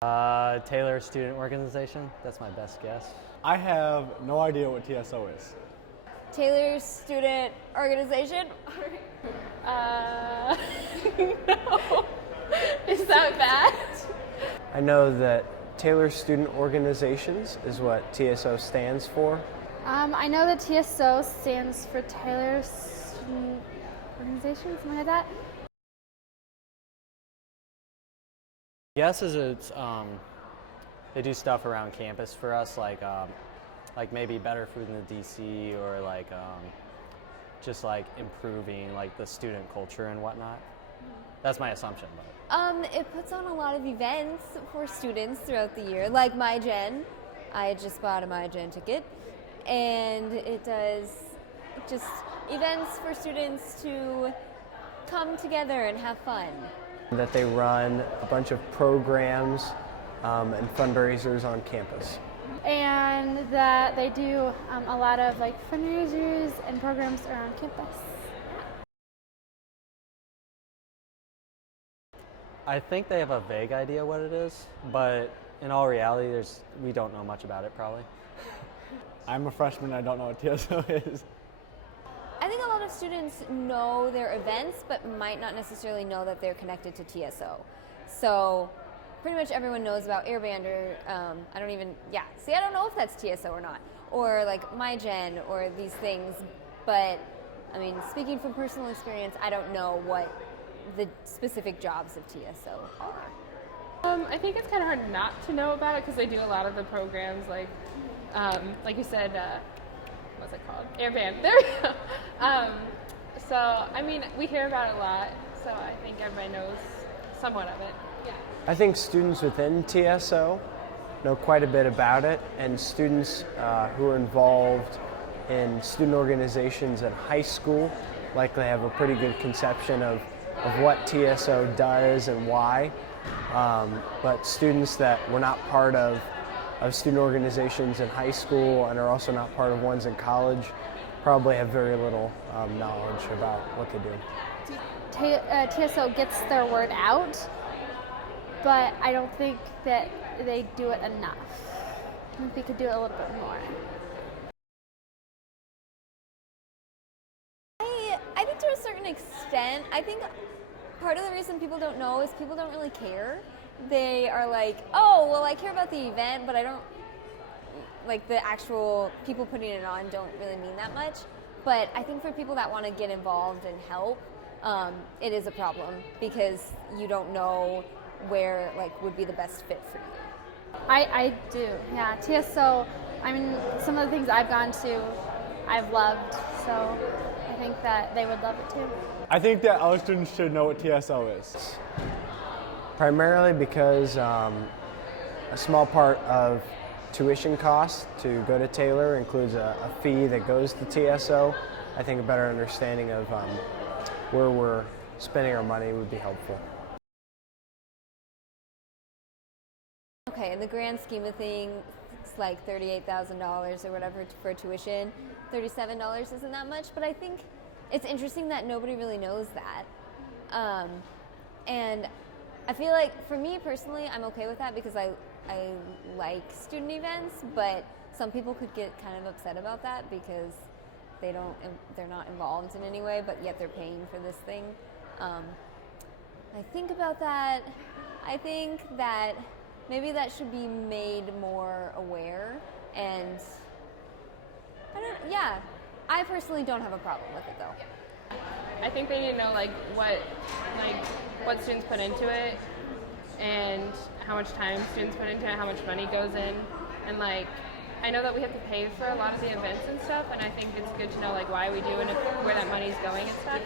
Taylor Student Organization, that's my best guess. I have no idea what TSO is. Taylor's Student Organization? No. Is that bad? I know that Taylor Student Organizations is what TSO stands for. I know that TSO stands for Taylor Student Organization, something like that. Guess is it's they do stuff around campus for us, like maybe better food in the DC, or just like improving like the student culture and whatnot. That's my assumption, but. It puts on a lot of events for students throughout the year, like MyGen. I just bought a MyGen ticket, and it does just events for students to come together and have fun. That they run a bunch of programs and fundraisers on campus. And that they do a lot of like fundraisers and programs around campus. I think they have a vague idea what it is, but in all reality, we don't know much about it probably. I'm a freshman, I don't know what TSO is. I think a lot of students know their events, but might not necessarily know that they're connected to TSO. So pretty much everyone knows about Airband, or I don't know if that's TSO or not, or like MyGen or these things, but I mean, speaking from personal experience, I don't know what the specific jobs of TSO are. I think it's kind of hard not to know about it because they do a lot of the programs, like you said, what's it called? Airband. There we go. So, I mean, we hear about it a lot, so I think everybody knows somewhat of it. Yeah. I think students within TSO know quite a bit about it, and students who are involved in student organizations in high school likely have a pretty good conception of what TSO does and why. But students that were not part of student organizations in high school and are also not part of ones in college probably have very little knowledge about what they do. TSO gets their word out, but I don't think that they do it enough. I think they could do it a little bit more. I think to a certain extent, I think part of the reason people don't know is people don't really care. They are like, oh, well, I care about the event, but I don't, like the actual people putting it on don't really mean that much. But I think for people that want to get involved and help, it is a problem because you don't know where like would be the best fit for you. I do, yeah. TSO, I mean, some of the things I've gone to, I've loved, so I think that they would love it too. I think that all students should know what TSO is. Primarily because a small part of tuition costs to go to Taylor includes a fee that goes to TSO. I think a better understanding of where we're spending our money would be helpful. Okay, in the grand scheme of things, it's like $38,000 or whatever for tuition. $37 isn't that much, but I think it's interesting that nobody really knows that. And I feel like for me personally, I'm okay with that because I like student events, but some people could get kind of upset about that because they're not involved in any way, but yet they're paying for this thing. I think about that. I think that maybe that should be made more aware, and I personally don't have a problem with it though. I think they need to know what students put into it and how much time students put into it, how much money goes in, and I know that we have to pay for a lot of the events and stuff, and I think it's good to know why we do and where that money's going and stuff.